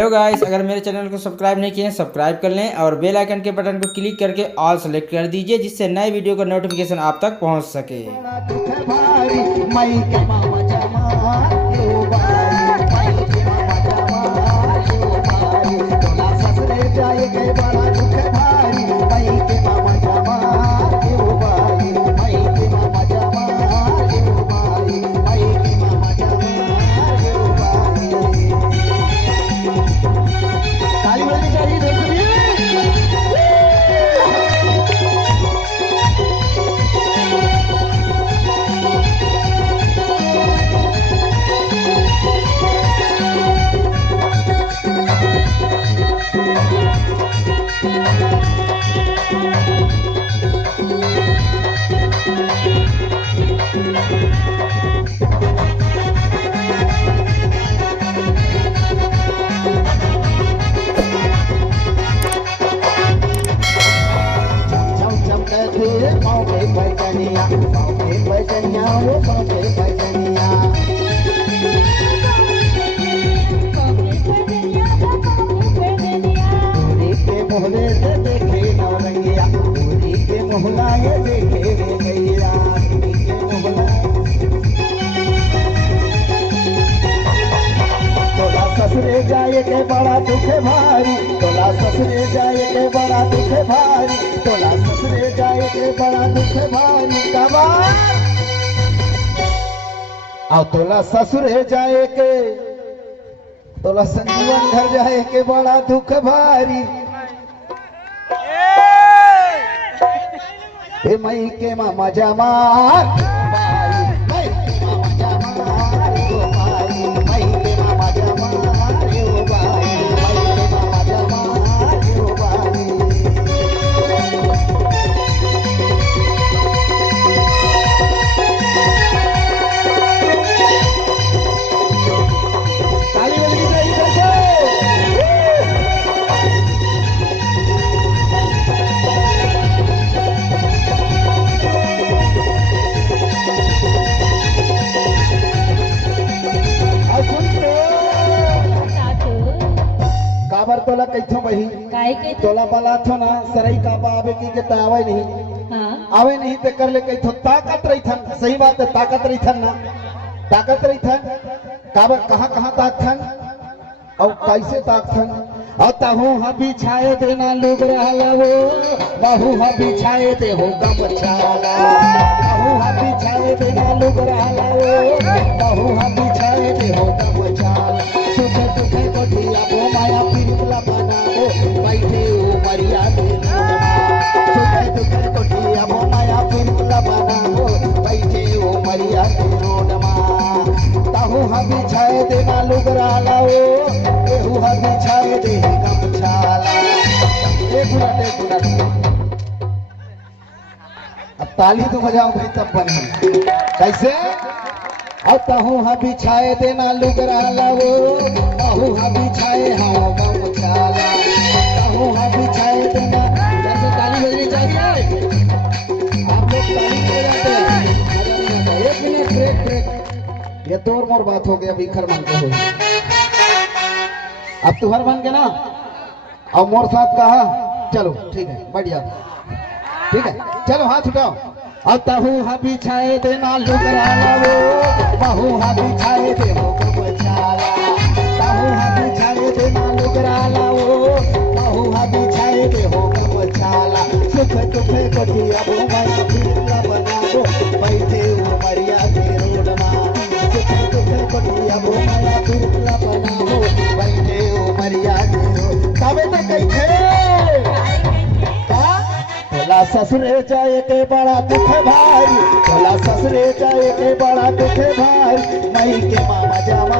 Hello guys, अगर मेरे channel को सब्सक्राइब नहीं किए हैं सब्सक्राइब कर लें और बेल आइकन के बटन को क्लिक करके ऑल सेलेक्ट कर दीजिए, जिससे नए वीडियो का नोटिफिकेशन आप तक पहुंच सके। ससुरे जाए के बड़ा दुख भारी, तोला ससुरे जाए के बड़ा दुख भारी, तोला ससुरे जाए के बड़ा दुख भारी। कबा आओ तोला ससुरे जाए के, तोला संजीवन घर जाए के बड़ा दुख भारी। हे मई के मामा जमार तोला कैथो बही काय के तोला बाला थो ना सरई का बाबे की के आवे नहीं। हाँ आवे नहीं ते कर ले कैथो ताकत रही थन। सही बात है, ताकत रही थन ना, ताकत रही थन। काबर कहां ताकथन और कैसे ताकथन। और तहु हा बिछाए देना लोग रहला वो, बहु हा बिछाए दे हो गमछाला, बहु हा बिछाए देना लोग रहला वो, बहु हा बिछाए दे हो गमछाला। सुखे सुखे कोठिया को माया पिरला बनाओ, बैठे ओ मरिया दे सुखे सुखे कोठिया को माया पिरला बनाओ, बैठे ओ मरिया दे रोडमा। ताहू हा बिछाए देना लोग रहला वो, एहू हा बिछाए दे गमछाला। एक मिनट अब ताली तो बजाओ भाई तब बने कैसे। और तहु हा बिछाए देना लुगरा लाओ, तहु हा बिछाए हाँ गमछाला, तहु हा बिछाए देना। जैसे ताली बजनी चाहिए, आप लोग ताली बजाते हैं। एक मिनट ब्रेक। ये दो और बात हो गया, बिखर मन के हुई। अब तुहर बन के ना और मोर साथ कहा चलो ठीक है, बढ़िया ठीक है, चलो हाथ उठाओ। और तहु हा बिछाए देना लुगरा लाओ, बहु हा बिछाए दे हो गमछाला, तहु हा बिछाए देना लुगरा लाओ, बहु हा बिछाए दे हो गमछाला। सुख दुख कोठिया वो माया पिरला बनाओ, बैठे ओ मरिया के रोडमा। सुख दुख कोठिया वो माया पिरला बनाओ, बैठे ओ मरिया के रोड। तबे तो कैथे तोला ससुरे जाए के बड़ा दुख भारी, तोला ससुरे जाए के बड़ा दुख भारी। मई के मामा जमा